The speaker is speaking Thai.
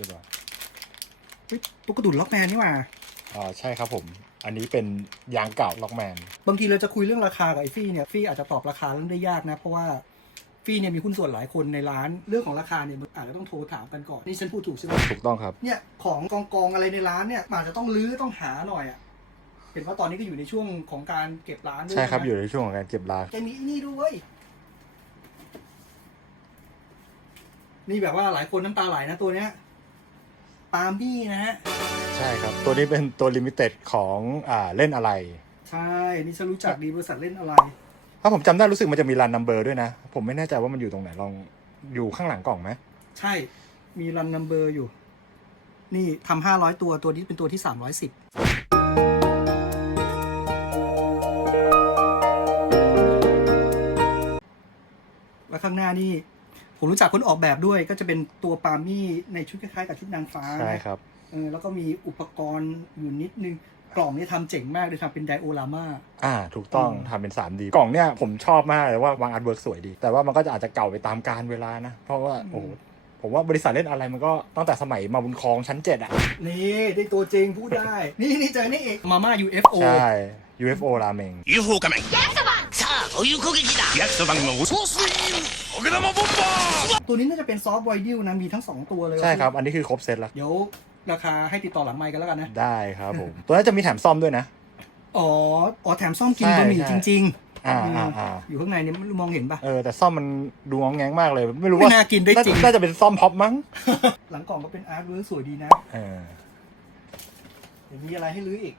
เรียบร้อยเฮ้ยตุ๊กตุนล็อกแมนนี่หว่า อ่าใช่ครับผม อันนี้เป็นยางเก่าล็อกแมน บางทีเราจะคุยเรื่องราคากับไอ้ฟี่เนี่ยฟี่อาจจะตอบราคาเรื่องได้ยากนะ เพราะว่าฟี่เนี่ยมีหุ้นส่วนหลายคนในร้านเรื่องของราคาเนี่ยมันอาจจะต้องโทรถามกันก่อนนี่ฉันพูดถูกใช่ไหมถูกต้องครับ เนี่ยของกองกองๆอะไรในร้านเนี่ยมันอาจจะต้องรื้อต้องหาหน่อยอะ่ะเห็นว่าตอนนี้ก็อยู่ในช่วงของการเก็บร้านด้วยใช่ครับไหมอยู่ในช่วงของการเก็บร้าน แกมีไอ้นี่ด้วย นี่แบบว่าหลายคนน้ำตาไหลนะตัวเนี้ย ปาล์มบี้นะฮะ ใช่ครับ ตัวนี้เป็นตัวลิมิเต็ดของอ่าเล่นอะไร ใช่ นี่ฉันรู้จักดีบริษัทเล่นอะไร ถ้าผมจำได้รู้สึกมันจะมีรันนัมเบอร์ด้วยนะ ผมไม่แน่ใจว่ามันอยู่ตรงไหนลองอยู่ข้างหลังกล่องไหมใช่ มีรันนัมเบอร์อยู่ นี่ทำห้าร้อยตัวตัวนี้เป็นตัวที่สามร้อยสิบแล้วข้างหน้านี่ ผมรู้จักคนออกแบบด้วยก็จะเป็นตัวปาล์มมี่ในชุดคล้ายๆกับชุดนางฟ้าใช่นะครับเออแล้วก็มีอุปกรณ์อยู่นิดนึงกล่องนี่ทำเจ๋งมากเลยทำเป็นไดโอรามาอ่า ถูกต้องอืมทำเป็น 3D กล่องเนี่ยผมชอบมากเลยว่าวางอาร์ตเวิร์กสวยดี แต่ว่ามันก็จะอาจจะเก่าไปตามกาลเวลานะ เพราะว่าโอ้โหผมว่าบริษัทเล่นอะไรมันก็ตั้งแต่สมัยมาบุญครองชั้นเจ็ดอะ นี่ได้ตัวจริงพูดได้ นี่นี่เจอนี่เองมาม่า UFO ใช่ UFO ราเมง UFO 仮面さあお湯攻撃だ焼きそばのソースおけ玉ボンバー ตัวนี้น่าจะเป็นซอฟต์ไวดิลนะ มีทั้ง 2 ตัวเลย ใช่ครับ อันนี้คือครบเซตแล้ว เดี๋ยวราคาให้ติดต่อหลังไมค์กันแล้วกันนะ ได้ครับผม ตัวนั้นจะมีแถมซ่อมด้วยนะ อ๋อ อ๋อ แถมซ่อมกิน ใช่ บะหมี่ ใช่ จริง อ่า อืม อ่าอ่า อยู่ข้างในเนี่ยมองเห็นปะ เออแต่ซ่อมมันดูงองแงงมากเลย ไม่รู้ ไม่ ว่า น่ากินได้จริง น่าจะเป็นซ่อมพ็อปมั้ง หลังกล่องก็เป็นอาร์ตเวิร์สวยดีนะ เออ เดี๋ยวมีอะไรให้รื้ออีก